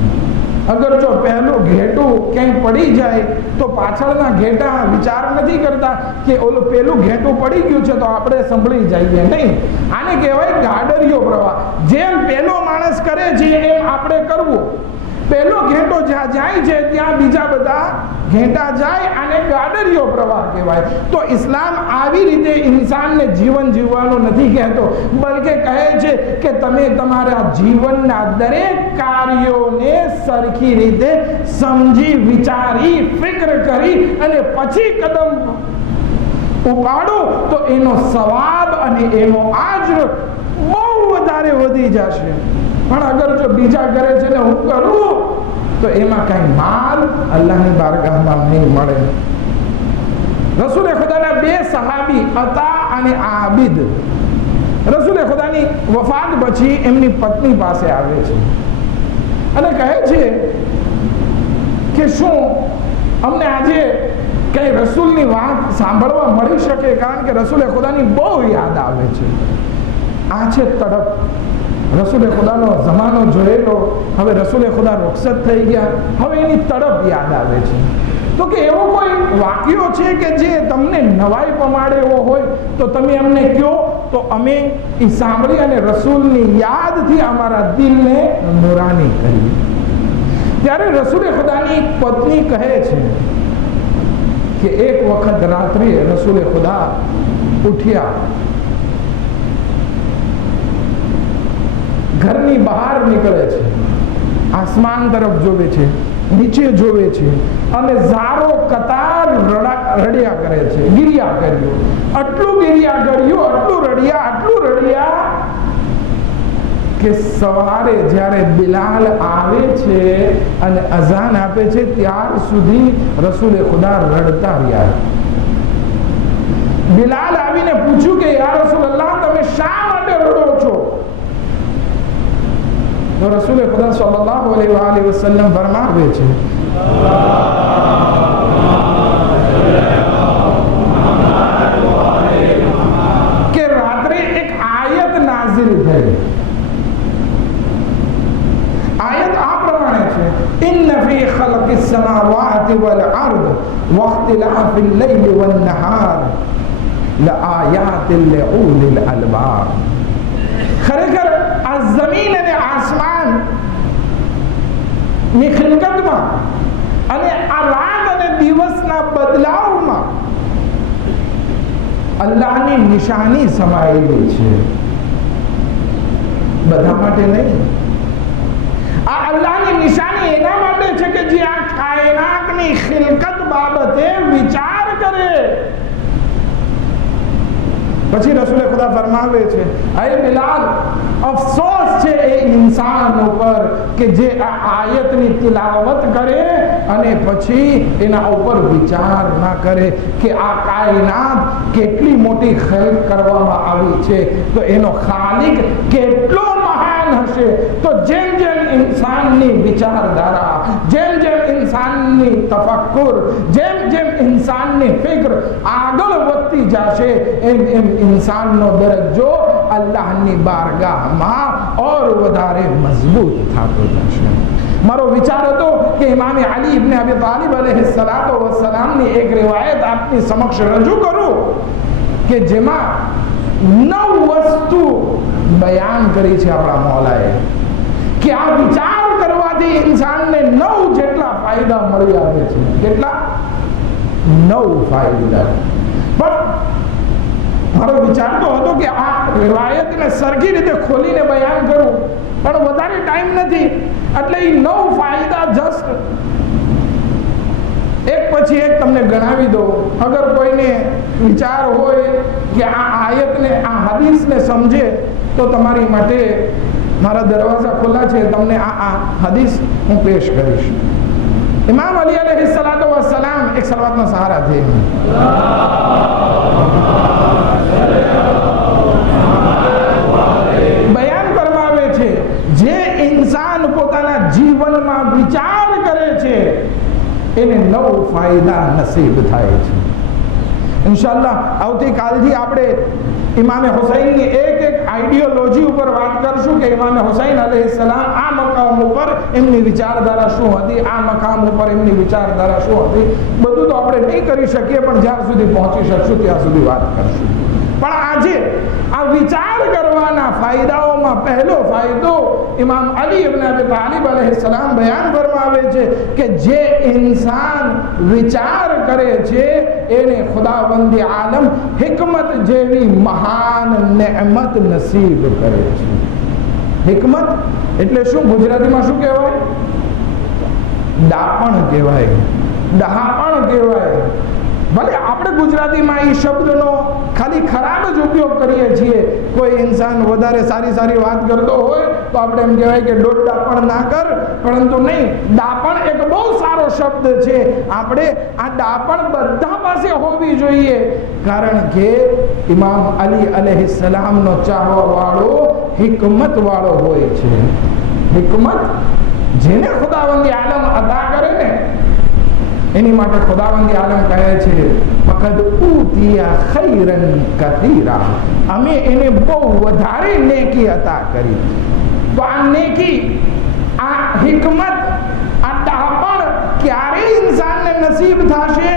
અગર જો પહેલું ઘેટું ક્યાંય પડી જાય તો પાછળના ઘેટા વિચાર નથી કરતા કે ઓલું પેલું ઘેટું પડી ગયું છે તો આપણે સંભળી જઈએ. નહીં, આને કહેવાય ગાડરિયો પ્રવાહ. જેમ પેલો માણસ કરે છે એમ આપણે કરવું. પહેલો ઘેટો જ્યાં જાય છે ત્યાં બીજા બધા ઘેટા જાય, અને ગાડરિયો પ્રવાહ કહેવાય. તો ઇસ્લામ આવી રીતે ઇન્સાનને જીવન જીવવાનું નથી કહેતો, બલકે કહે છે કે તમે તમારા જીવનના દરેક કાર્યોને સરખી રીતે સમજી વિચારી ફિક્ર કરી અને પછી કદમ ઉપાડો તો એનો સવાબ અને એનો આજ્ર બહુ વધારે વધી જશે. પણ અગર જો બીજા કરે છે ને હું કરું તો એમાં કઈ માલ અલ્લાહની બારગાહમાં નહીં મળે. રસૂલે ખુદાના 2 સહાબી અતા અને આબિદ, રસૂલે ખુદાની વફાત પછી એમની પત્ની પાસે આવે છે અને કહે છે કે શું અમને આજે કઈ રસૂલની વાત સાંભળવા મળી શકે, કારણ કે રસૂલે ખુદાની બહુ યાદ આવે છે. આ છે તડપ. રસૂલે ખુદાનો જમાનો જોયેલો, હવે રસૂલે ખુદા રૂખસત થઈ ગયા, હવે એની તડપ યાદ આવે છે. તો કે એવો કોઈ વાક્યો છે કે જે તમને નવાઈ પમાડે એવો હોય તો તમે અમને કહો, તો અમે એ સાંભળી અને રસૂલની યાદથી અમારા દિલને નુરાની કરી. ત્યારે રસૂલે ખુદાની પત્ની કહે છે કે એક વખત રાત્રે રસૂલે ખુદા ઉઠ્યા, ઘરની બહાર નીકળે છે, આસમાન તરફ જોવે છે, નીચે જોવે છે અને ઝારો કતાર રડ્યા કરે છે. ગિરિયા કર્યું, આટલું ગિરિયા કર્યું, આટલું રડ્યા કે સવારે જ્યારે બિલાલ આવે છે અને અઝાન આપે છે ત્યાર સુધી રસૂલે ખુદા રડતા રહ્યા. બિલાલ આવીને પૂછ્યું કે યા રસૂલલ્લાહ, તમે શા માટે રડો છો? તો રસૂલ ખુદા સલ્લલ્લાહુ અલૈહિ વસલ્લમ ફરમાવે છે કે રાત્રે એક આયત નાઝિલ થઈ. આયત આ પ્રમાણે છે, ઇન્ન ફી ખલ્કિસ સમાવાતિ વલ અર્દ વખ્તિલાફિલ લૈલ વન નહાર લઆયાતિન લિઉલિલ અલ્બાબ. ખરેખર આ જમીન અને આસમાન ની ખિલકતમાં અને આ રાત અને દિવસના બદલાવમાં અલ્લાહની નિશાની સમાયેલી છે, બધા માટે નહીં. આ અલ્લાહની નિશાની એના માટે છે કે જે આ કાયનાતની ખિલકત બાબતે વિચાર કરે. પછી રસૂલે ખુદા ફરમાવે છે, અય બિલાલ, અફસોસ છે એ ઇન્સાન ઉપર કે જે આ આયતની તિલાવત કરે અને પછી એના ઉપર વિચાર ના કરે કે આ કાયનાત કેટલી મોટી ખલ્ક કરવામાં આવી છે, તો એનો ખાલિક કેટલો મહાન હશે. તો જેમ જેમ ઇન્સાનની વિચારધારા, જેમ જેમ ઇન્સાનની તફક્કુર, જેમ જેમ ઇન્સાનની ફિક્ર આગળ વધતી જશે, એમ એમ ઇન્સાનનો દરજ્જો અલ્લાહની બારગાહમાં ઓર વધારે મજબૂત થતો જશે. મારો વિચાર હતો કે ઇમામ અલી ઇબ્ન અબી તાલિબ અલૈહિસ્સલાતુ વસ્સલામની એક રિવાયત આપની સમક્ષ રજૂ કરું કે જેમાં 9 વસ્તુ બયાન કરી છે આપણા મૌલાએ કે આ વિચાર કરવાથી ઇન્સાનને 9 જેટલા ફાયદા મળી આવે છે. કેટલા? 9 ફાયદા. પણ મારો વિચાર તો હતો કે આ રિવાયતને સરખી રીતે ખોલીને બયાન કરું, પણ વધારે ટાઈમ નથી, એટલે એ 9 ફાયદા જસ્ટ એક પછી એક તમને ગણાવી દો. અગર કોઈને વિચાર હોય કે આ આયતને, આ હદીસને સમજે, તો તમારી માટે મારા દરવાજા ખુલ્લા છે. તમને આ હદીસ હું પેશ કરીશ. ઇમામ અલી અલૈહિસ્સલાતુ વસ્સલામ એક સલાવતના સહારા છે. બયાન ફરમાવે છે, જે ઇન્સાન પોતાના જીવનમાં વિચાર કરે છે એને 9 ફાયદા નસીબ થાય છે. ઇન્શાઅલ્લાહ આવતીકાલથી આપણે ઇમામે હુસૈનની એક આઈડિયોલોજી ઉપર વાત કરશું કે ઇમામે હુસૈન અલૈહિસ્સલામ આ મકામ ઉપર એમની વિચારધારા શું હતી, આ મકામ ઉપર એમની વિચારધારા શું હતી. બધું તો આપણે નહીં કરી શકીએ, પણ જ્યાં સુધી પહોંચી શકશું ત્યાં સુધી વાત કરશું. પણ આજે આ વિચાર કરવાના ફાયદાઓમાં પહેલો ફાયદો ઇમામ અલી ઇબ્ન અબી તાલિબ અલૈહિસ્સલામ બયાન ફરમાવે છે કે જે ઇન્સાન વિચાર કરે છે એને ખુદાવંદ આલમ हिकमत જેવી મહાન નેમત નસીબ કરે છે. हिकमत એટલે શું? ગુજરાતીમાં શું કહેવાય? દાપણ કહેવાય, ડહાપણ કહેવાય. ભલે આપણે ગુજરાતીમાં એ શબ્દનો ખાલી ખરાબ જ ઉપયોગ કરીએ છીએ. કોઈ ઇન્સાન વધારે સારી વાત કરતો હોય તો આપણે એમ કહેવાય કે દોઢ દાપણ ના કર, પરંતુ નહીં, દાપણ એક બહુ સારો શબ્દ છે. આપણે આ દાપણ બધા પાસે હોવી જોઈએ, કારણ કે ઇમામ અલી અલૈહિસ્સલામનો ચાહવા વાળો हिकमत વાળો હોય છે. हिकमत જેને ખુદાવંદ આલમ અદા કરે ને એની માટે ખુદાવંદ આલમ કહે છે, ફકદ ઉતિયા ખૈરન કથીરા, અમે એને બહુ વધારે નેકી અતા કરી. તો આ નેકી, આ हिकमत, આ દાપણ ક્યારે ઇન્સાનને નસીબ થશે?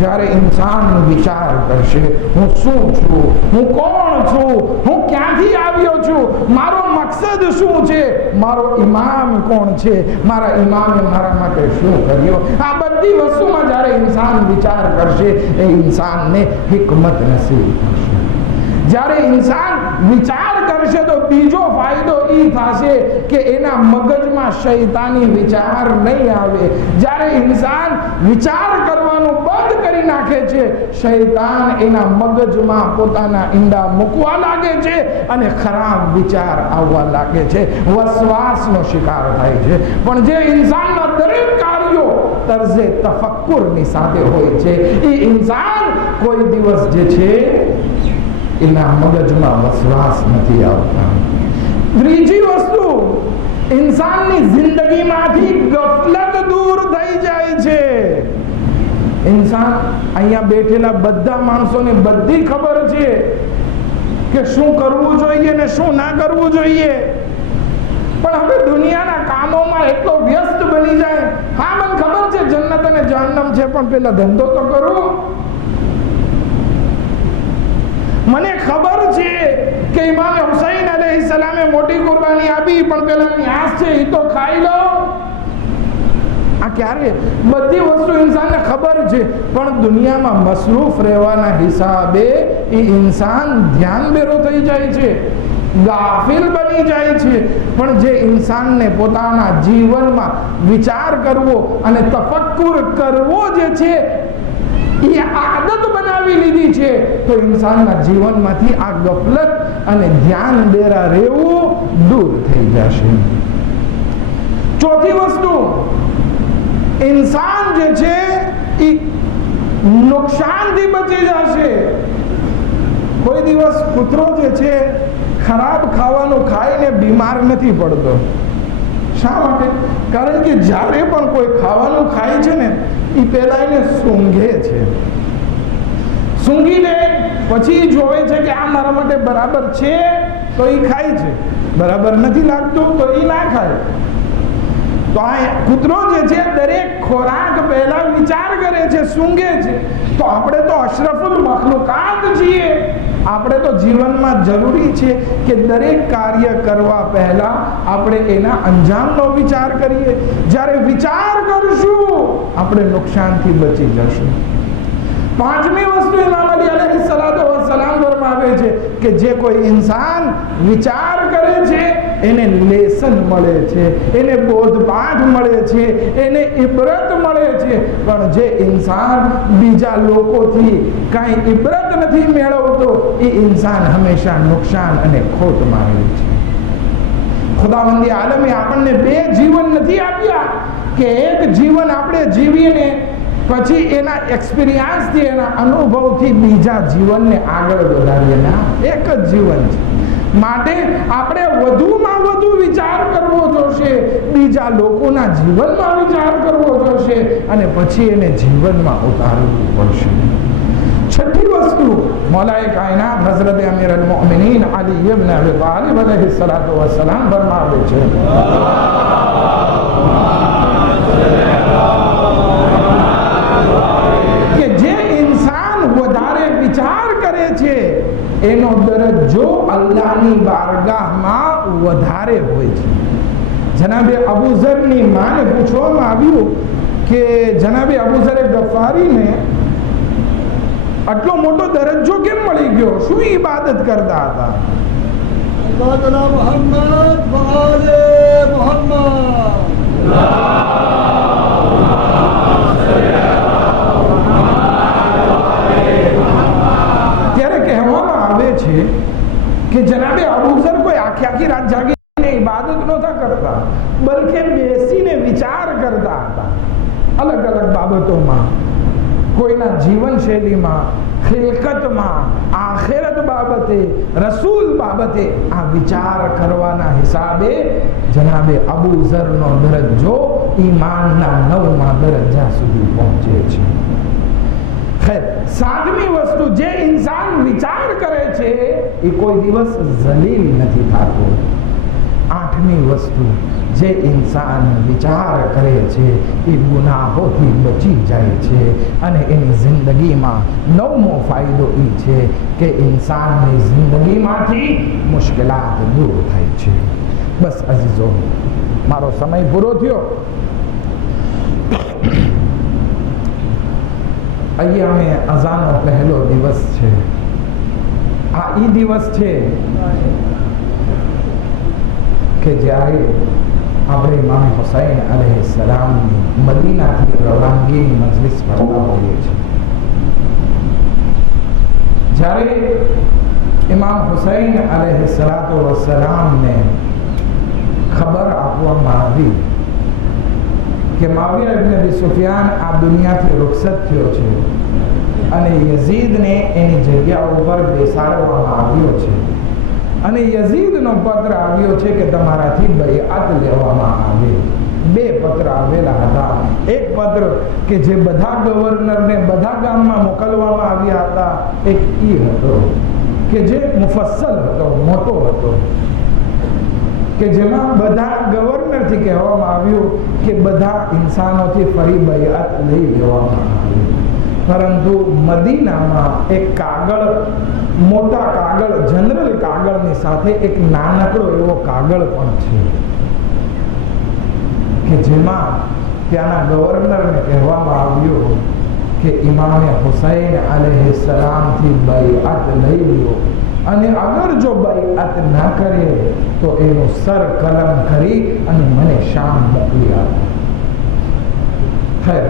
જ્યારે ઇન્સાન વિચાર કરશે, હું શું છું, હું કોણ છું, હું ક્યાંથી આવ્યો છું, મારો મકસદ શું છે, મારો ઇમામ કોણ છે, મારા ઇમામે મારા માટે શું કર્યો. આ બધી વસ્તુમાં જ્યારે ઇન્સાન વિચાર કરશે એ ઇન્સાનને हिकमत નસીબ થશે. જ્યારે ઇન્સાન વિચાર કરશે તો બીજો ફાયદો એ થશે કે એના મગજમાં શૈતાની વિચાર નહીં આવે. જ્યારે ઇન્સાન વિચાર કરવાનું બંધ કરી નાખે છે, શૈતાન એના મગજમાં પોતાના ઈંડા મૂકવા લાગે છે અને ખરાબ વિચાર આવવા લાગે છે, વસવાસનો શિકાર થાય છે. પણ જે ઇન્સાનના દરેક કાર્યો તર્જે તફક્કુરની સાથે હોય છે, એ ઇન્સાન કોઈ દિવસ જે છે એના મગજમાં વસવાસ નથી આવતા. ત્રીજી વસ્તુ, ઇન્સાનની જિંદગીમાંથી ગફલત દૂર થઈ જાય છે. ઇન્સાન, અહીંયા બેઠેલા બધા માણસોને બધી ખબર છે કે શું કરવું જોઈએ ને શું ના કરવું જોઈએ, પણ હવે દુનિયાના કામોમાં એટલો વ્યસ્ત બની જાય. હા, મને ખબર છે જન્નત અને જહન્નમ છે, પણ પેલા ધંધો તો કરું. મને ખબર છે કે ઇમામ હુસૈન અલૈહિસ્સલામે મોટી કુરબાની આપી, પણ પેલા ન્યાસ છે એ તો ખાઈ લો. આ ક્યારે? બધી વસ્તુ ઇન્સાનને ખબર છે, પણ દુનિયામાં મસરૂફ રહેવાના હિસાબે એ ઇન્સાન ધ્યાન બેરો થઈ જાય છે, ગાફિલ બની જાય છે. પણ જે ઇન્સાનને પોતાના જીવનમાં વિચાર કરવો અને તફક્કુર કરવો જે છે એ આદત બનાવી લીધી છે, તો ઇન્સાનના જીવનમાંથી આ ગફલત અને ધ્યાન બેરા રહેવું દૂર થઈ જશે. ચોથી વસ્તુ, ઇન્સાન જે છે એ નુકસાનથી બચી જશે. કોઈ દિવસ કૂતરો જે છે ખરાબ ખાવાનું ખાઈને બીમાર નથી પડતો. શા માટે? કારણ કે જ્યારે પણ કોઈ ખાવાનું ખાય છે ને એ પહેલા એને સૂંઘે છે, સૂંઘીને પછી જોવે છે કે આ મારા માટે બરાબર છે તો એ ખાય છે, બરાબર નથી લાગતું તો એ ના ખાય. તો આ કૂતરો જે છે દરેક ખોરાક પહેલા વિચાર કરે છે, સૂંઘે છે. તો આપણે તો અશરફુલ મખલુકાત છીએ. આપણે તો જીવનમાં જરૂરી છે કે દરેક કાર્ય કરવા પહેલા આપણે એના અંજામનો વિચાર કરીએ. જ્યારે વિચાર કરશું આપણે નુકસાનથી બચી જશું. પાંચમી વસ્તુ ઇમામ અલી અલૈહિસ્સલાતુ વસ્સલામ ફરમાવે છે કે જે કોઈ ઇન્સાન વિચાર કરે છે એને લેસન મળે છે, એને બોધપાઠ મળે છે, એને ઇબરત મળે છે. પણ જે ઇન્સાન બીજા લોકોથી કાંઈ ઇબરત નથી મેળવતો એ ઇન્સાન હંમેશા નુકસાન અને ખોટમાં રહે છે. ખુદાવંદી આલમે આપણને બે જીવન નથી આપ્યા કે એક જીવન આપણે જીવીને પછી એના એક્સપિરિયન્સથી, એના અનુભવથી બીજા જીવનને આગળ વધારીએ. ના, એક જ જીવન છે. માટે આપણે વધુમાં વધુ વિચાર કરવો જોશે, બીજા લોકોના જીવનમાં વિચાર કરવો જોશે અને પછી એને જીવનમાં ઉતારવું પડશે. છઠ્ઠી વસ્તુ, મૌલાએ કાયનાત હઝરત અમીર અલ-મુઅમિનીન અલી ઇબ્ન અબી તાલિબ અલૈહિસ્સલાતુ વસ્સલામ ફરમાવે છે કે જે ઇન્સાન વધારે વિચાર કરે છે એનો દરજ્જો અલ્લાહની બારગાહમાં વધારે હોય છે. જનાબે અબુ ઝરની માને પૂછવામાં આવ્યું કે જનાબે અબુ ઝરે ગફારીને આટલો મોટો દરજ્જો કેમ મળી ગયો? શું ઇબાદત કરતા હતા? ત્યારે કહેવામાં આવે છે કે જનાબે અબુ ઝર કોઈ આખી રાત જાગીને ઇબાદત નહોતા કરતા, બલકે બેસીને વિચાર કરતા હતા અલગ અલગ બાબતોમાં, કોઈના જીવનશૈલીમાં, ખિલકતમાં, આખિરત બાબતે, રસૂલ બાબતે. આ વિચાર કરવાના હિસાબે જનાબે અબુ ઝરનો દરજ્જો ઈમાનના 9મા દરજ્જા સુધી પહોંચે છે. ખેર, સાતમી વસ્તુ, જે ઇન્સાન વિચાર કરે છે એ કોઈ દિવસ ઝલીલ નથી થતો. આઠમી વસ્તુ, જે ઇન્સાન વિચાર કરે છે એ ગુનાહોથી બચી જાય છે અને એની જિંદગીમાં 9મો ફાયદો એ છે કે ઇન્સાનની જિંદગીમાંથી મુશ્કેલાત દૂર થાય છે. બસ અઝીઝો, મારો સમય પૂરો થયો. અહીંયા અમે અઝાનો પહેલો દિવસ છે. આ એ દિવસ છે કે જ્યારે આપણે ઇમામ હુસૈન અલૈહિસ્સલામની મદીનાથી રવાનગીની મજલિસ કરતા હોઈએ છીએ. જ્યારે ઇમામ હુસૈન અલૈહિસ્સલાતુ વસ્સલામને ખબર આપવામાં આવી કે મુઆવિયા ઇબ્ન અબી સુફિયાન આ દુનિયાથી રૂખસત થયો છે અને યઝીદને એની જગ્યા ઉપર બેસાડવામાં આવ્યો છે અને યઝીદનો પત્ર આવ્યો છે કે તમારાથી બૈઅત લેવામાં આવે. બે પત્ર આવેલા હતા. એક પત્ર કે જે બધા ગવર્નરને બધા ગામમાં મોકલવામાં આવ્યા હતા, એક ઈ હતો કે જે મુફસ્સલ હતો, મોટો હતો, કે જેમાં બધા ગવર્નરથી કહેવામાં આવ્યું કે બધા ઇન્સાનોથી ફરી બૈઅત લઈ લેવામાં આવે. પરંતુ મદીનામાં એક કાગળ, મોટા કાગળ, જનરલ કાગળની સાથે એક નાનકડો એવો કાગળ પણ છે કે જેમાં ત્યાંના ગવર્નરને કહેવામાં આવ્યું કે ઇમામે હુસૈન અલૈહિસ્સલામથી બૈઅત લઈ લ્યો અને અગર જો બૈઅત ના કરે તો એનું સર કલમ કરી અને મને શામ મોકલી આપો. ખૈર,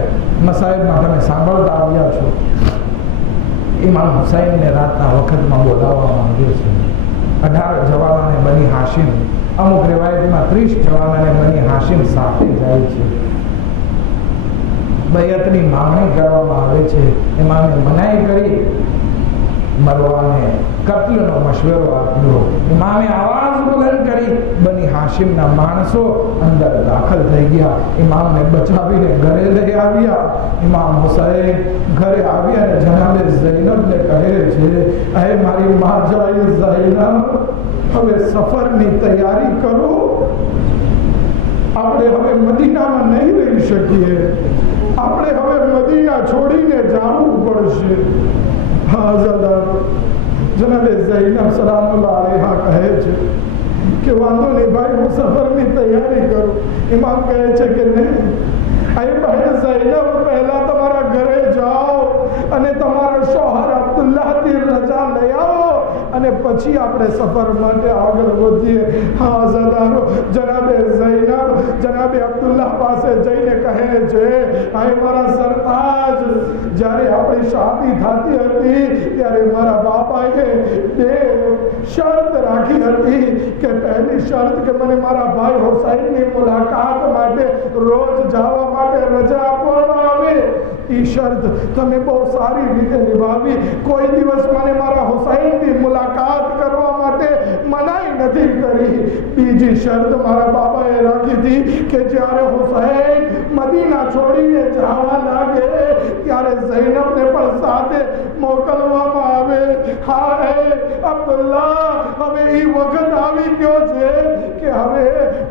મસાઈબમાં તમે સાંભળતા આવ્યા છો, ઇમામ હુસૈનને રાતના વખતમાં બોલાવવામાં આવ્યો છે. 18 જવાનોને બની હાશિમ, અમુક રિવાયતમાં 30 જવાનોને બની હાશિમ સાથે જાય છે. બૈઅતની માંગણી કરવામાં આવે છે. ઇમામે મનાઈ કરી, મરવાને કત્લનો મશવરો આપ્યો. ઇમામે આવાજ બુલંદ કરી, બની હાશિમના માણસો અંદર દાખલ થઈ ગયા. ઇમામને બચાવીને ઘરે લઈ આવ્યા. ઇમામ હુસૈન ઘરે આવ્યા અને જનાબે ઝૈનબને કહે છે, અહે મારી માજાઈ ઝૈનબ, હવે સફરની તૈયારી કરો. આપણે હવે મદીનામાં નહીં રહી શકીએ, આપણે હવે મદીના છોડીને જવું પડશે. હા ઝાદા, જનાબે ઝૈનબ સલામુલ્લાહ અલૈહા કહે છે કે વાંધો નહીં ભાઈ, હું સફરની તૈયારી કરું. ઇમામ કહે છે કે નહીં, અહીં બહેન ઝૈનબ, પહેલા તમારા ઘરે જાઓ અને તમારા શોહર અબ્દુલ્લાહથી રજા લઈ આવો અને પછી આપણે સફર માટે આગળ વધીએ. હા ઝાદારો, જનાબે ઝૈનબ જનાબે અબ્દુલ્લાહ પાસે જઈને કહે છે, અહીં મારા સરતાજ, જ્યારે આપણી શાદી થતી હતી ત્યારે મારા બાપાએ 2 શરત રાખી હતી કે પહેલી શરત કે મને મારા ભાઈ હુસૈનની મુલાકાત માટે રોજ જવા માટે રજા આપવામાં આવે. એ શરત તમે બહુ સારી રીતે નિભાવી. કોઈ દિવસ મને મારા હુસૈનની મુલાકાત કરવા માટે મનાઈ નથી કરી. બીજી શરત મારા બાબાએ રાખી હતી કે જ્યારે હુસૈન મદીના છોડીને જવા લાગે ત્યારે ઝૈનબને પણ સાથે મોકલવામાં આવે. હા હે અબ્દુલ્લાહ, હવે એ વખત આવી ગયો છે કે હવે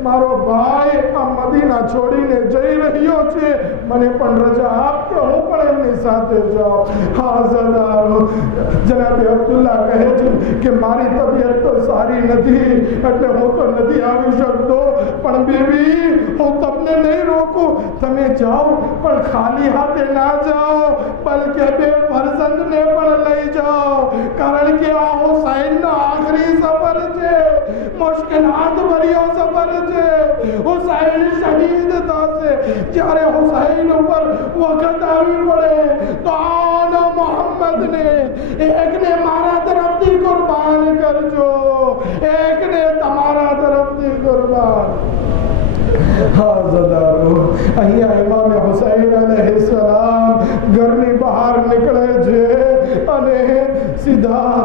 મારો ભાઈ આ મદીના છોડીને જઈ રહ્યો છે, મને પણ રજા આપ કે હું પણ એમની સાથે જાઉં. હા ઝાદારો, જનાબે અબ્દુલ્લાહ કહે છે કે મારી તબિયત તો સારી નથી એટલે હું તો નથી આવી શકતો, પણ બેબી હું તમને નહીં રોકું, તમે જાઓ પણ ખાલી હાથે ના જાઓ, બલકે 2 ફરજંદને પણ લઈ જાઓ, કારણ કે આ હુસૈનનો આખરી સફર છે, મુશ્કેલાત ભર્યો સફર છે. હુસૈન શહીદ થશે. જ્યારે હુસૈન ઉપર વખત આવી પડે તો આનો મોહમ્મદને એકને મારા તરફથી કુરબાન કરજો, એકને તમારા તરફથી કુરબાન. હા ઝાદારો, અહીંયા ઇમામે હુસૈન અલૈહિસ્સલામ ઘરની બહાર નીકળે છે અને સીધા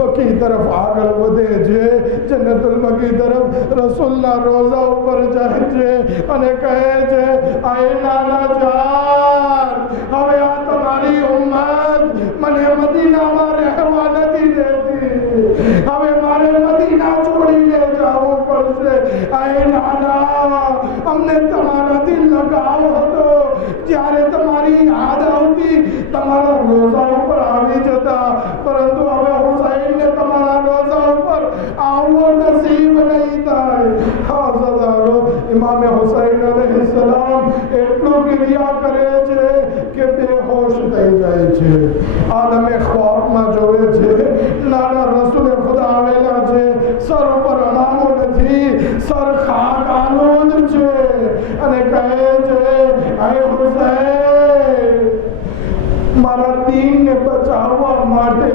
બકી તરફ આગળ વધે છે. જન્નતુલ બકી તરફ રસૂલના રોઝા ઉપર જાય છે અને કહે છે, આય નાના જાન, હવે આ તમારી ઉમ્મત મને મદીનામાં રહેવા નથી દેતી, હવે મારે મદીના છોડીને જવું પડશે. આય નાના, અમને તમારાથી લગાવ હતો, જ્યારે તમારી યાદ આવતી તમારા રોઝા ઉપર આવી જતા, પરંતુ હવે હુસૈનને તમારા રોઝા ઉપર આવવો નસીબ નહીં થાય. હા ઝાદારો, ઇમામે હુસૈન અલૈહિસ્સલામ એટલું ક્રિયા કરે છે કે બેહોશ થઈ જાય છે. આલમે ખ્વાબમાં જોવે છે, નાના રસૂલે ખુદા આવેલા છે, સર ઉપર અનામો નથી, સર ખાક આલુદ છે અને કહે છે, હે હુસૈન, મારા દીનને બચાવવા માટે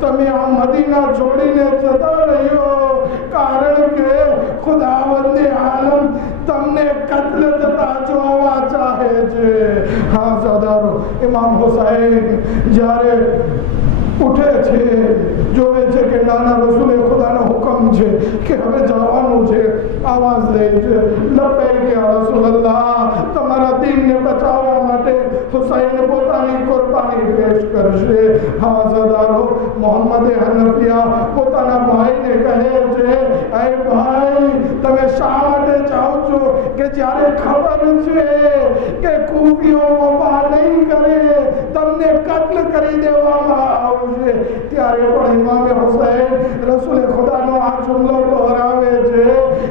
તમે આ મદીના છોડીને જતા રહ્યો, કારણ કે ખુદાવંદે આલમ તમને કત્લ થતા જોવા ચાહે છે. હા ઝાદારો, ઇમામ હુસૈન જ્યારે ઉઠે છે, જોવે છે કે નાના રસૂલે ખુદાનો હુકમ છે કે હવે જવાનું છે, આવાજ લે છે, લબૈક યા રસૂલલ્લાહ, તમારા દીનને બચાવવા માટે હુસૈન પોતાની કુરબાની પેશ કરશે. હા ઝાદારો, મોહમ્મદે હનફિયા પોતાના ભાઈને કહે છે, એ ભાઈ, તમે શા માટે જાઓ છો કે જ્યારે ખબર છે કે કૂફીઓ વફા નહીં કરે, તમને કત્લ કરી દેવામાં આવશે, ત્યારે પણ ઇમામે હુસૈન રસૂલે ખુદાનો આ જુમલો દોહરાવે છે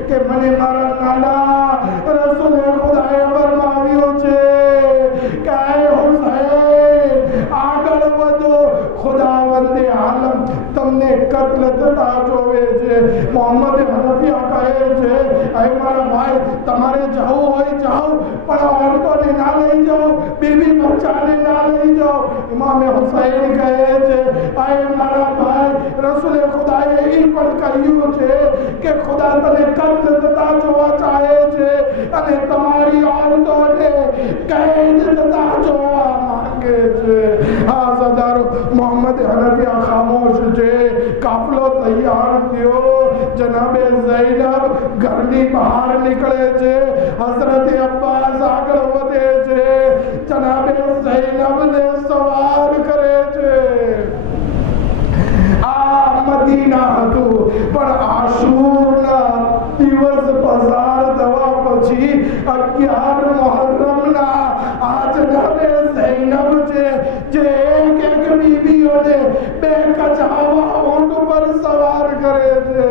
કે મને મારા નાના રસૂલે ખુદાએ ફરમાવ્યું जाने ना लई जाओ। इमाम हुसैन कहे छे आए मारा भाई रसूल खुदाए ઈ પણ કહ્યું છે કે ખુદા તને કત્લ થતા જોવા ચાહે છે અને તમારી औरतोने कैद થતા જોવા માંગે છે। હા સરદાર મોહમ્મદ હનફિયા ખામોશ છે। કાફલો તૈયાર થયો। જનાબે ઝૈનબ ઘરની બહાર નીકળે છે। હઝરત અબ્બાસ આગળ વધે છે। જનાબે ઝૈનબને સવાર કરે છે। આ મદીના હતું પણ આશુરના દિવસ પસાર થવા પછી 11 મુહર્રમના આ જનાબે ઝૈનબ છે જે એક બીબીઓને બે કચાવા ઊંટ પર સવાર કરે છે।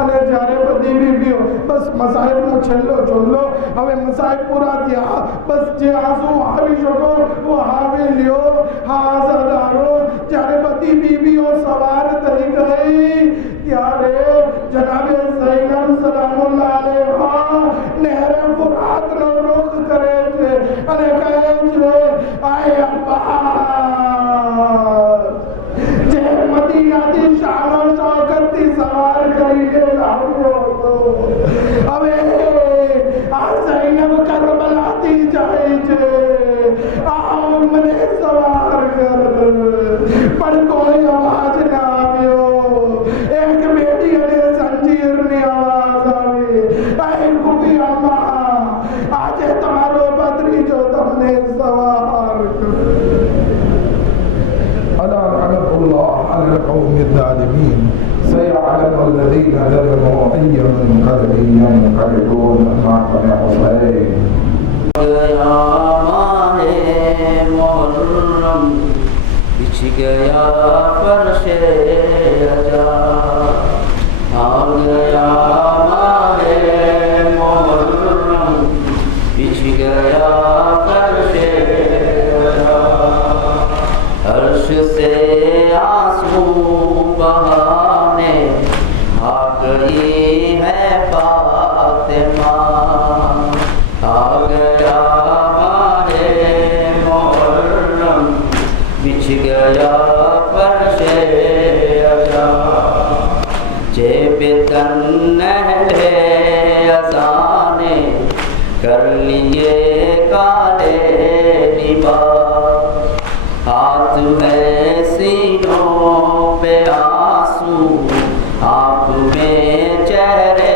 અને જ્યારે બધી બીબીઓ બસ મસાઈબનો છેલ્લો ચોલ્લો હવે મસાઈબ પૂરા થયા બસ જે આંસુ આવી શકો वो આવી લ્યો। હા સરદારો જ્યારે બધી બીબીઓ સવાર થઈ ગઈ ત્યારે જનાબે ઝૈનબ સલામુલ્લાહ અલૈહા નહેરે ફુરાતનો રૂખ કરે છે અને કહે છે આય અબ્બાસ જે મદીનાથી શાનો શૌકતથી સવાર કરીને લાવ્યો હતો હવે આ ઝૈનબ કરબલાથી જાય છે। आओ મને સવાર કર પણ કોઈ અવાજ ના આવ્યો। એક બેડી અને સંજીરની આવાજ આવી। આય કુબી અમ્મા આજે તમારો ભત્રીજો તમને સવાર કરે। ألا لعنة الله على القوم الظالمين سيعلم الذين ظلموا أي منقلب ينقلبون ما قنع حسين। गया माहे मुहर्रम बिछ गया फर्शे अजा। आ गया माहे मुहर्रम बिछ गया फर्शे अजा। अर्श से आंसू बहाने आ गई है फातिमा। आ गया माहे मुहर्रम बिछ गया फर्शे अजा। जेब तन नहले अज़ाने कर लिए काले लिबास। हाथ में सीनों पे आंसू आँख में चेहरे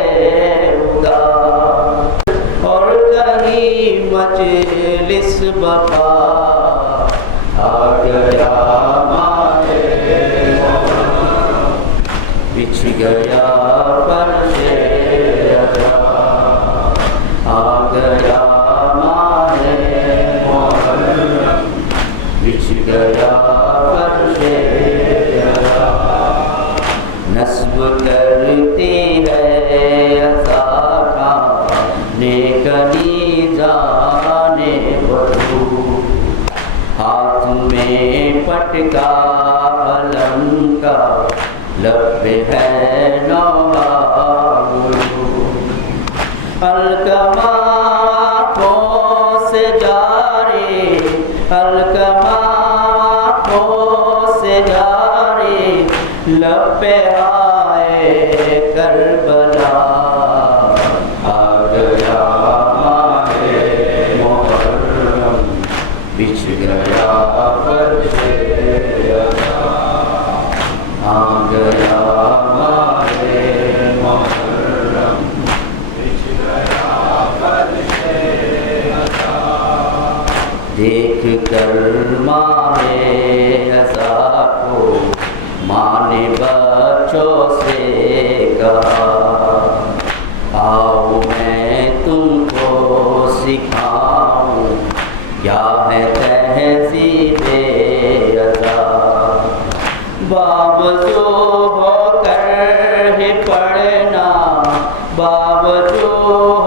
उदास और कहीं मजलिस बता। आ गया माहे बिछ गया फर्शे अजा। आ गया माहे मुहर्रम बिछ गया फर्शे अजा। नस्ब करती है अज़ा खाने कली जाने बदू। हाथ में पटका अलम का लब पे है नौहा गुलू। अलकमा को से जारे अलकमा को से जारे लब पे आए करबला। आ गया माहे मुहर्रम बिछ गया फर्शे अजा। आ गया माहे मुहर्रम बिछ गया फर्शे अजा। देख कर माहे अज़ा को माँ ने बच्चों से कहा आओ मैं तुमको सिखाऊं क्या है तहज़ीबे अज़ा। बावजू होकर ही पढ़ना बावजू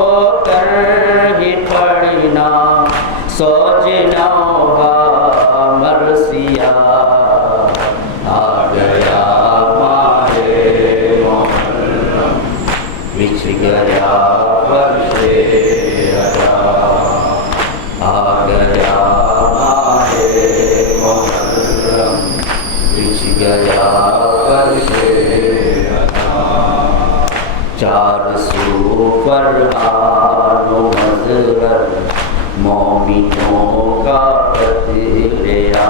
होकर ही पढ़ना सोचना मरसिया। आ गया माहे मुहर्रम बिछ गया फर्शे अजा। आ गया माहे मीनों का बदलिया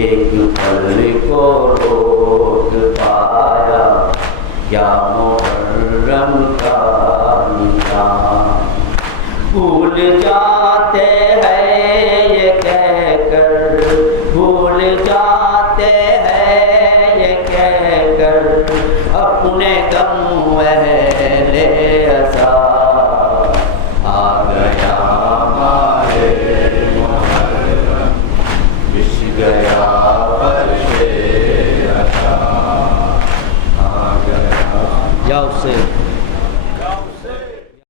एक पल को रोक पाया क्या मुहर्रम का निशान भूल जा